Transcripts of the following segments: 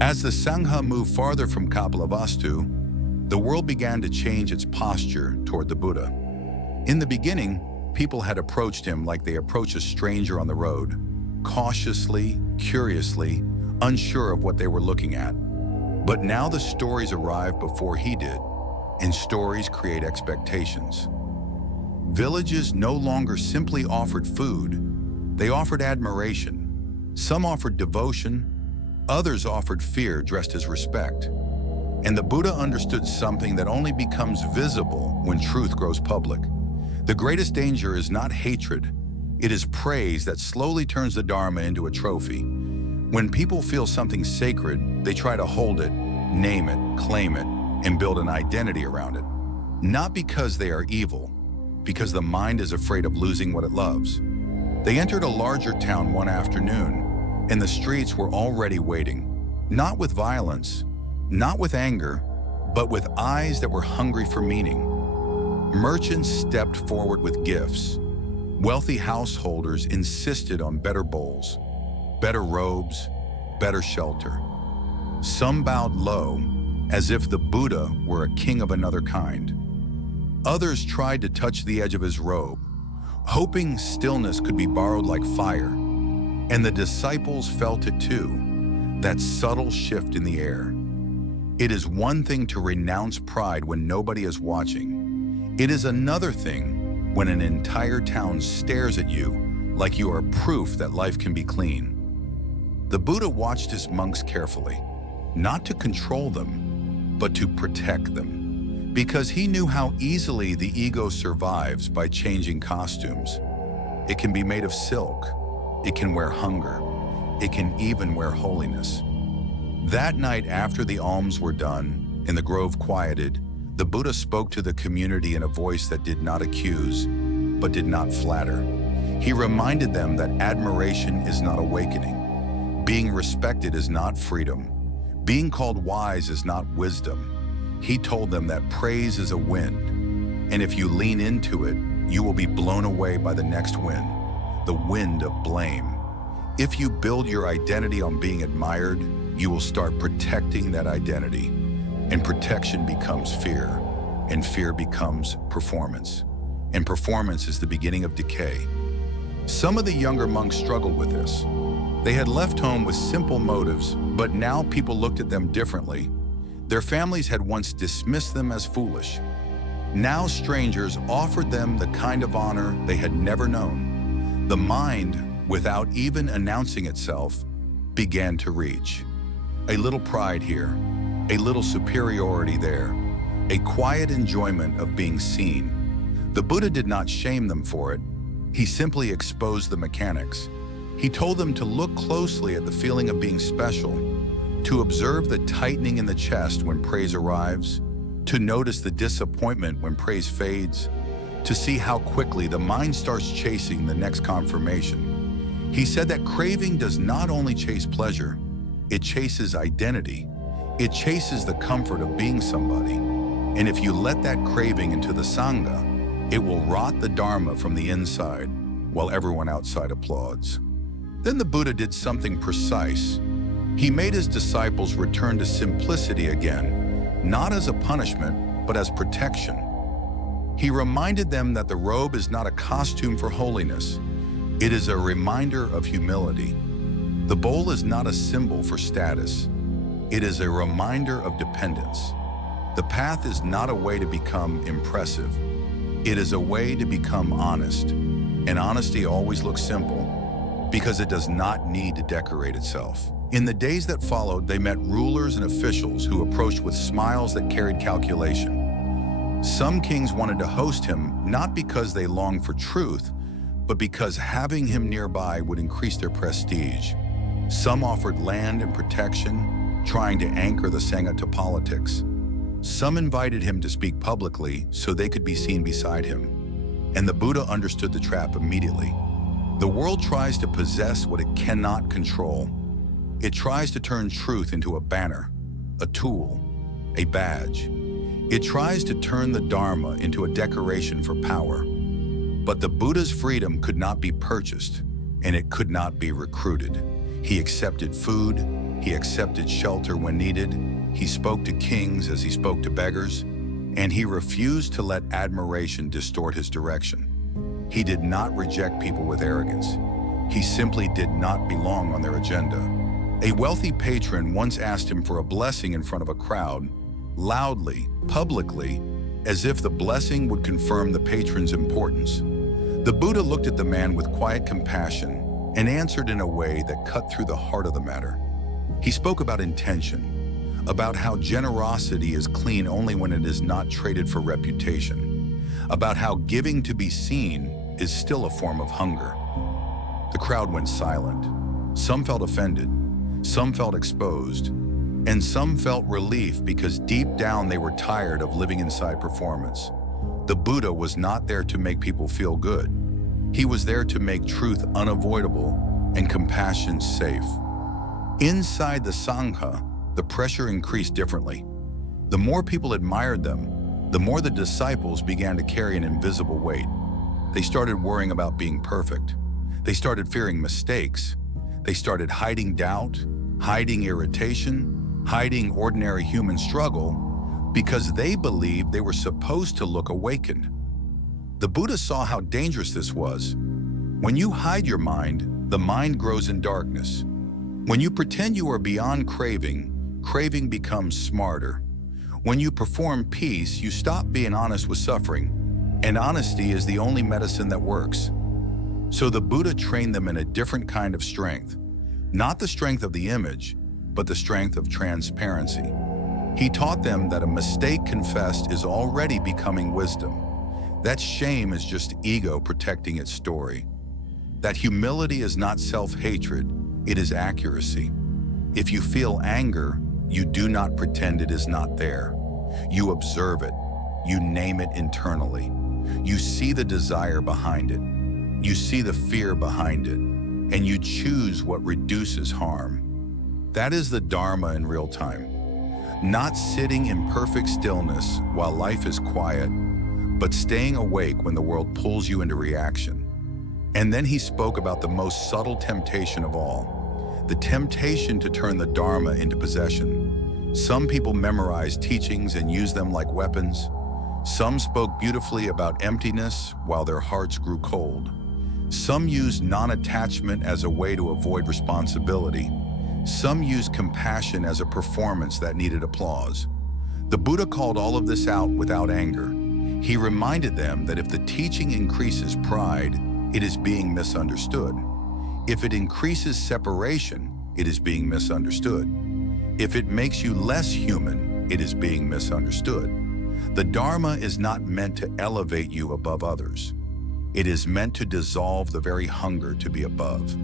As the Sangha moved farther from Kapilavastu, the world began to change its posture toward the Buddha. In the beginning, people had approached him like they approach a stranger on the road, cautiously, curiously, unsure of what they were looking at. But now the stories arrived before he did, and stories create expectations. Villages no longer simply offered food, they offered admiration. Some offered devotion, others offered fear dressed as respect. And the Buddha understood something that only becomes visible when truth grows public. The greatest danger is not hatred, it is praise that slowly turns the Dharma into a trophy. When people feel something sacred, they try to hold it, name it, claim it, and build an identity around it. Not because they are evil, because the mind is afraid of losing what it loves. They entered a larger town one afternoon, and the streets were already waiting, not with violence, not with anger, but with eyes that were hungry for meaning. Merchants stepped forward with gifts. Wealthy householders insisted on better bowls, better robes, better shelter. Some bowed low, as if the Buddha were a king of another kind. Others tried to touch the edge of his robe, hoping stillness could be borrowed like fire. And the disciples felt it too, that subtle shift in the air. It is one thing to renounce pride when nobody is watching. It is another thing when an entire town stares at you like you are proof that life can be clean. The Buddha watched his monks carefully, not to control them, but to protect them, because he knew how easily the ego survives by changing costumes. It can be made of silk, it can wear hunger, it can even wear holiness. That night, after the alms were done and the grove quieted, the Buddha spoke to the community in a voice that did not accuse, but did not flatter. He reminded them that admiration is not awakening. Being respected is not freedom. Being called wise is not wisdom. He told them that praise is a wind, and if you lean into it, you will be blown away by the next wind, the wind of blame. If you build your identity on being admired, you will start protecting that identity, and protection becomes fear, and fear becomes performance, and performance is the beginning of decay. Some of the younger monks struggled with this. They had left home with simple motives, but now people looked at them differently. Their families had once dismissed them as foolish. Now strangers offered them the kind of honor they had never known. The mind, without even announcing itself, began to reach. A little pride here, a little superiority there, a quiet enjoyment of being seen. The Buddha did not shame them for it. He simply exposed the mechanics. He told them to look closely at the feeling of being special, to observe the tightening in the chest when praise arrives, to notice the disappointment when praise fades, to see how quickly the mind starts chasing the next confirmation. He said that craving does not only chase pleasure, it chases identity. It chases the comfort of being somebody. And if you let that craving into the Sangha, it will rot the Dharma from the inside while everyone outside applauds. Then the Buddha did something precise. He made his disciples return to simplicity again, not as a punishment, but as protection. He reminded them that the robe is not a costume for holiness. It is a reminder of humility. The bowl is not a symbol for status. It is a reminder of dependence. The path is not a way to become impressive. It is a way to become honest. And honesty always looks simple because it does not need to decorate itself. In the days that followed, they met rulers and officials who approached with smiles that carried calculation. Some kings wanted to host him not because they longed for truth, but because having him nearby would increase their prestige. Some offered land and protection, trying to anchor the Sangha to politics. Some invited him to speak publicly so they could be seen beside him. And the Buddha understood the trap immediately. The world tries to possess what it cannot control. It tries to turn truth into a banner, a tool, a badge. It tries to turn the Dharma into a decoration for power. But the Buddha's freedom could not be purchased, and it could not be recruited. He accepted food, He accepted shelter when needed. He spoke to kings as he spoke to beggars, and he refused to let admiration distort his direction. He did not reject people with arrogance. He simply did not belong on their agenda. A wealthy patron once asked him for a blessing in front of a crowd, loudly, publicly, as if the blessing would confirm the patron's importance. The Buddha looked at the man with quiet compassion and answered in a way that cut through the heart of the matter. He spoke about intention, about how generosity is clean only when it is not traded for reputation, about how giving to be seen is still a form of hunger. The crowd went silent. Some felt offended, some felt exposed, and some felt relief because deep down they were tired of living inside performance. The Buddha was not there to make people feel good. He was there to make truth unavoidable and compassion safe. Inside the Sangha, the pressure increased differently. The more people admired them, the more the disciples began to carry an invisible weight. They started worrying about being perfect. They started fearing mistakes. They started hiding doubt, hiding irritation, hiding ordinary human struggle because they believed they were supposed to look awakened. The Buddha saw how dangerous this was. When you hide your mind, the mind grows in darkness. When you pretend you are beyond craving, craving becomes smarter. When you perform peace, you stop being honest with suffering, and honesty is the only medicine that works. So the Buddha trained them in a different kind of strength, not the strength of the image, but the strength of transparency. He taught them that a mistake confessed is already becoming wisdom. That shame is just ego protecting its story. That humility is not self-hatred, it is accuracy. If you feel anger, you do not pretend it is not there. You observe it. You name it internally. You see the desire behind it. You see the fear behind it. And you choose what reduces harm. That is the Dharma in real time. Not sitting in perfect stillness while life is quiet, but staying awake when the world pulls you into reaction. And then he spoke about the most subtle temptation of all, the temptation to turn the Dharma into possession. Some people memorized teachings and used them like weapons. Some spoke beautifully about emptiness while their hearts grew cold. Some used non-attachment as a way to avoid responsibility. Some used compassion as a performance that needed applause. The Buddha called all of this out without anger. He reminded them that if the teaching increases pride, it is being misunderstood. If it increases separation, it is being misunderstood. If it makes you less human, it is being misunderstood. The Dharma is not meant to elevate you above others. It is meant to dissolve the very hunger to be above.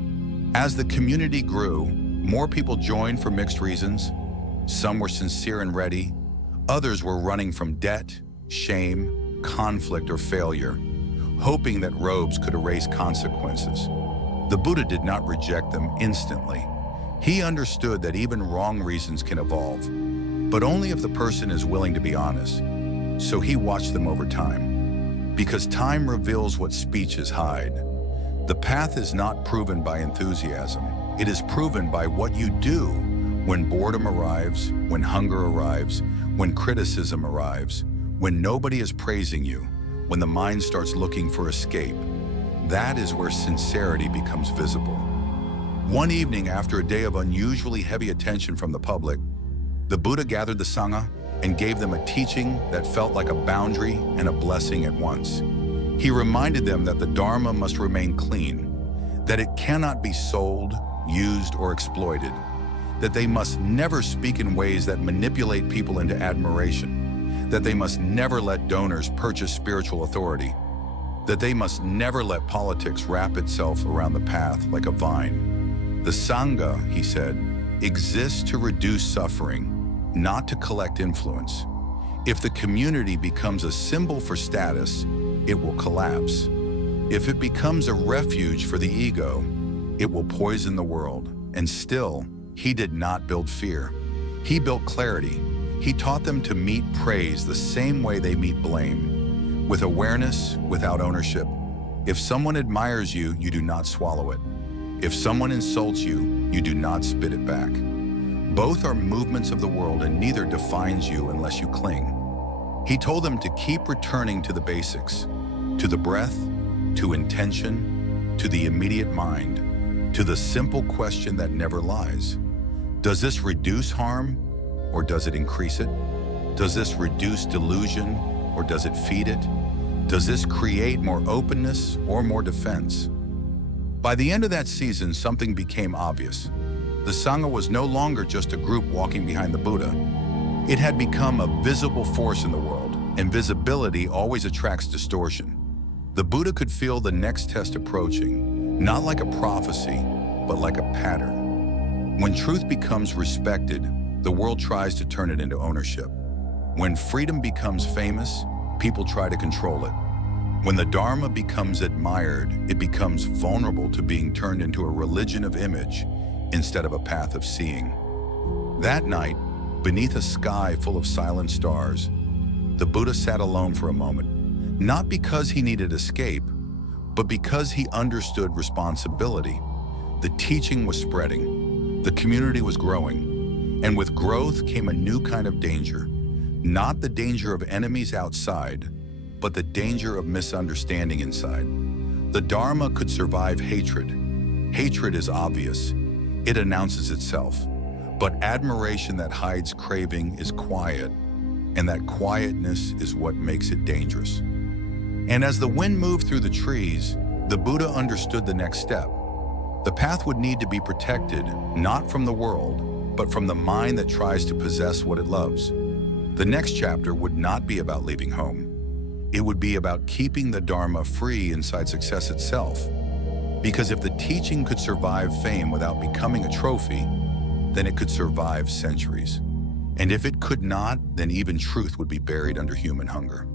As the community grew, more people joined for mixed reasons. Some were sincere and ready. Others were running from debt, shame, conflict, or failure, hoping that robes could erase consequences. The Buddha did not reject them instantly. He understood that even wrong reasons can evolve, but only if the person is willing to be honest. So he watched them over time, because time reveals what speeches hide. The path is not proven by enthusiasm. It is proven by what you do when boredom arrives, when hunger arrives, when criticism arrives, when nobody is praising you, when the mind starts looking for escape. That is where sincerity becomes visible. One evening, after a day of unusually heavy attention from the public, the Buddha gathered the Sangha and gave them a teaching that felt like a boundary and a blessing at once. He reminded them that the Dharma must remain clean, that it cannot be sold, used, or exploited, that they must never speak in ways that manipulate people into admiration, that they must never let donors purchase spiritual authority, that they must never let politics wrap itself around the path like a vine. The Sangha, he said, exists to reduce suffering, not to collect influence. If the community becomes a symbol for status, it will collapse. If it becomes a refuge for the ego, it will poison the world. And still, he did not build fear. He built clarity. He taught them to meet praise the same way they meet blame, with awareness, without ownership. If someone admires you, you do not swallow it. If someone insults you, you do not spit it back. Both are movements of the world, and neither defines you unless you cling. He told them to keep returning to the basics, to the breath, to intention, to the immediate mind, to the simple question that never lies. Does this reduce harm, or does it increase it? Does this reduce delusion, or does it feed it? Does this create more openness or more defense? By the end of that season, something became obvious. The Sangha was no longer just a group walking behind the Buddha. It had become a visible force in the world, and visibility always attracts distortion. The Buddha could feel the next test approaching, not like a prophecy, but like a pattern. When truth becomes respected, the world tries to turn it into ownership. When freedom becomes famous, people try to control it. When the Dharma becomes admired, it becomes vulnerable to being turned into a religion of image instead of a path of seeing. That night, beneath a sky full of silent stars, the Buddha sat alone for a moment, not because he needed escape, but because he understood responsibility. The teaching was spreading, the community was growing, and with growth came a new kind of danger. Not the danger of enemies outside, but the danger of misunderstanding inside. The Dharma could survive hatred. Hatred is obvious. It announces itself. But admiration that hides craving is quiet, and that quietness is what makes it dangerous. And as the wind moved through the trees, the Buddha understood the next step. The path would need to be protected, not from the world, but from the mind that tries to possess what it loves. The next chapter would not be about leaving home. It would be about keeping the Dharma free inside success itself. Because if the teaching could survive fame without becoming a trophy, then it could survive centuries. And if it could not, then even truth would be buried under human hunger.